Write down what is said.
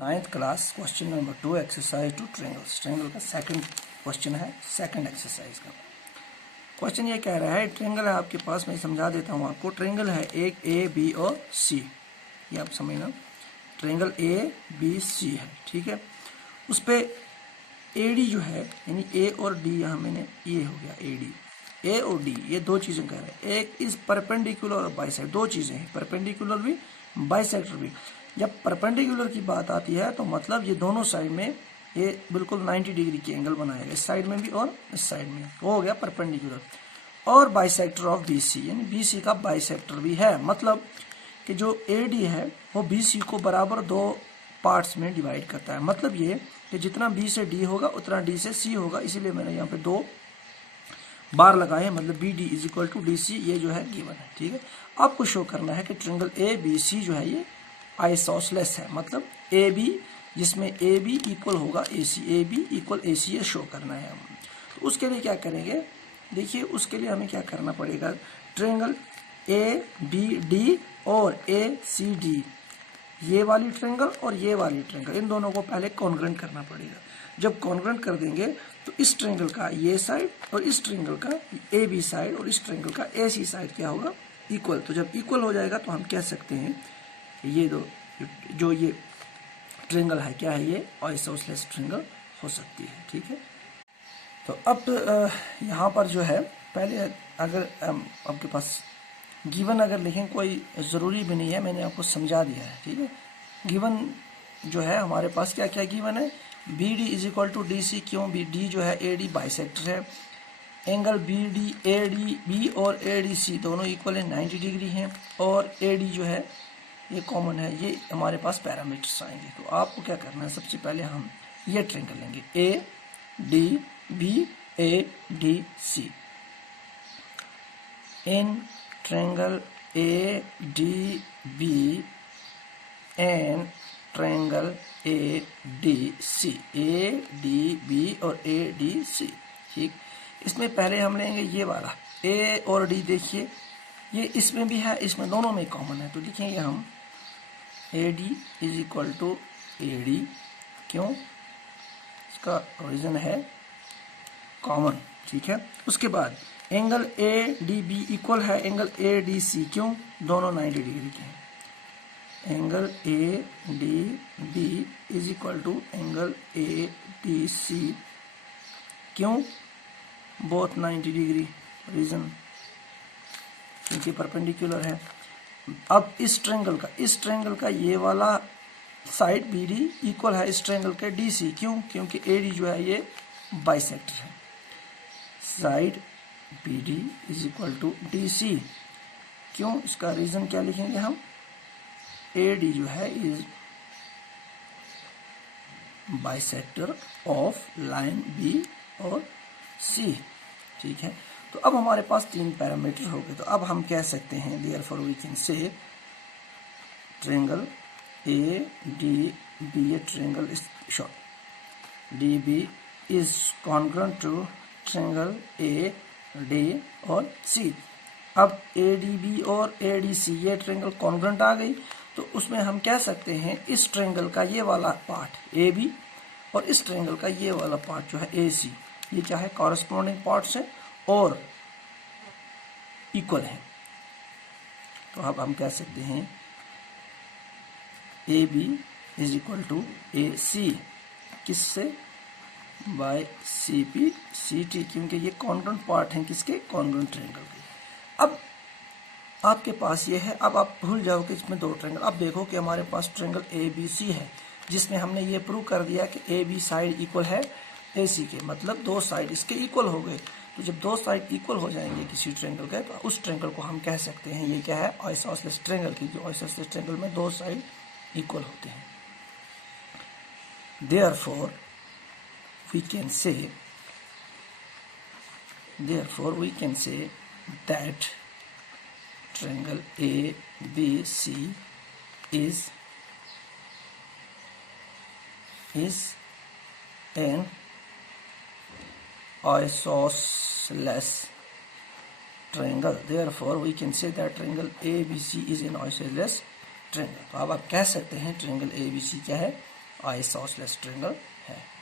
9th class question number 2 exercise two triangles. Triangle का second question है, second exercise का question ये कह रहा है ट्रायंगल है आपके पास, मैं समझा देता हूँ आपको। ट्रायंगल है एक ए बी और सी, ये आप समझना। ट्रायंगल ए बी सी है, ठीक है। उस पे ए डी जो है, यानी ए और डी, यहाँ मैंने ये हो गया ए डी, ए और डी, ये दो चीज़ें कह रहे हैं। एक इस परपेंडिकुलर और बाइसेक्टर, दो चीज़ें हैं, परपेंडिकुलर भी बाइसेक्टर भी। जब परपेंडिकुलर की बात आती है तो मतलब ये दोनों साइड में ये बिल्कुल 90 डिग्री के एंगल बनाएगा, इस साइड में भी और इस साइड में, वो हो गया परपेंडिकुलर। और बाइसेक्टर ऑफ बी सी, यानी बी सी का बाइसेक्टर भी है, मतलब कि जो ए डी है वो बी सी को बराबर दो पार्ट्स में डिवाइड करता है। मतलब ये कि जितना बी से डी होगा उतना डी से सी होगा, इसीलिए मैंने यहाँ पे दो बार लगाए हैं, मतलब B D is equal to D C, ये जो है गिवन है, ठीक है। आपको शो करना है कि ट्रायंगल ए बी सी जो है ये आइसोसेलेस है, मतलब ए बी जिसमें ए बी इक्वल होगा ए सी, ए बी इक्वल ए सी, ये शो करना है हम। तो उसके लिए क्या करेंगे, देखिए उसके लिए हमें क्या करना पड़ेगा। ट्रायंगल ए बी डी और ए सी डी, ये वाली ट्रायंगल और ये वाली ट्रायंगल, इन दोनों को पहले कॉन्ग्रुएंट करना पड़ेगा। जब कॉन्ग्रुएंट कर देंगे तो इस ट्रायंगल का ये साइड और इस ट्रायंगल का ए बी साइड और इस ट्रायंगल का ए सी साइड क्या होगा, इक्वल। तो जब इक्वल हो जाएगा तो हम कह सकते हैं ये दो जो ये ट्रायंगल है क्या है, ये आइसोसेलेस ट्रायंगल हो सकती है, ठीक है। तो अब यहाँ पर जो है पहले अगर आपके पास गिवन अगर लिखें कोई ज़रूरी भी नहीं है, मैंने आपको समझा दिया है, ठीक है। गिवन जो है हमारे पास क्या क्या गिवन है, B D is equal to D C, क्यों बी डी जो है ए डी बाइसेक्टर है। Angle B D A D B और ए डी सी दोनों इक्वल है, 90 डिग्री हैं। और ए डी जो है ये कॉमन है, ये हमारे पास पैरामीटर्स आएंगे। तो आपको क्या करना है, सबसे पहले हम ये ट्रायंगल लेंगे A D B A D C. In triangle A D B and triangle A D C, A D B और ए डी सी, ठीक। इसमें पहले हम लेंगे ये वाला ए और डी, देखिए ये इसमें भी है, इसमें दोनों में कॉमन है, तो लिखेंगे हम A D is equal to A D, क्यों, इसका रीजन है कॉमन, ठीक है। उसके बाद angle A D B equal है एंगल ए डी सी, क्यों, दोनों 90 डिग्री के हैं। Angle A D B is equal to angle A D C, क्यों, बोथ 90 डिग्री, रीजन क्योंकि परपेंडिकुलर है। अब इस ट्रायंगल का ये वाला साइड बी डी इक्वल है इस ट्रायंगल के डी सी, क्यों, क्योंकि ए डी जो है ये बाइसेक्टर है। Side B D is equal to D C, क्यों, इसका रीजन क्या लिखेंगे हम, ए डी जो है is bisector of line B और सी, ठीक है। तो अब हमारे पास तीन पैरामीटर हो गए, तो अब हम कह सकते हैं therefore we can say triangle A D B, A triangle is short D B is congruent to triangle A D और सी। अब ए डी बी और ए डी सी ये ट्रायंगल कॉन्ग्रुएंट आ गई, तो उसमें हम कह सकते हैं इस ट्रायंगल का ये वाला पार्ट ए बी और इस ट्रायंगल का ये वाला पार्ट जो है ए सी, ये क्या है, कॉरेस्पॉन्डिंग पार्ट्स हैं और इक्वल है। तो अब हम कह सकते हैं A B is equal to A C, किससे, by C P C T, क्योंकि ये कॉन्ग्रुएंट पार्ट हैं किसके, कॉन्ग्रुएंट ट्रायंगल के। अब आपके पास ये है, अब आप भूल जाओ कि इसमें दो ट्रायंगल। अब देखो कि हमारे पास ट्रायंगल ए बी सी है जिसमें हमने ये प्रूव कर दिया कि ए बी साइड इक्वल है ए सी के, मतलब दो साइड इसके इक्वल हो गए। तो जब दो साइड इक्वल हो जाएंगे किसी ट्रायंगल के, तो उस ट्रायंगल को हम कह सकते हैं ये क्या है, आइसोसेलेस ट्रायंगल की, जो आइसोसेलेस ट्रायंगल में दो साइड इक्वल होते हैं। Therefore we can say that triangle ABC is an isosceles triangle. Therefore, we can say that triangle ABC is an isosceles triangle. तो अब आप कह सकते हैं triangle ABC क्या है, isosceles triangle है.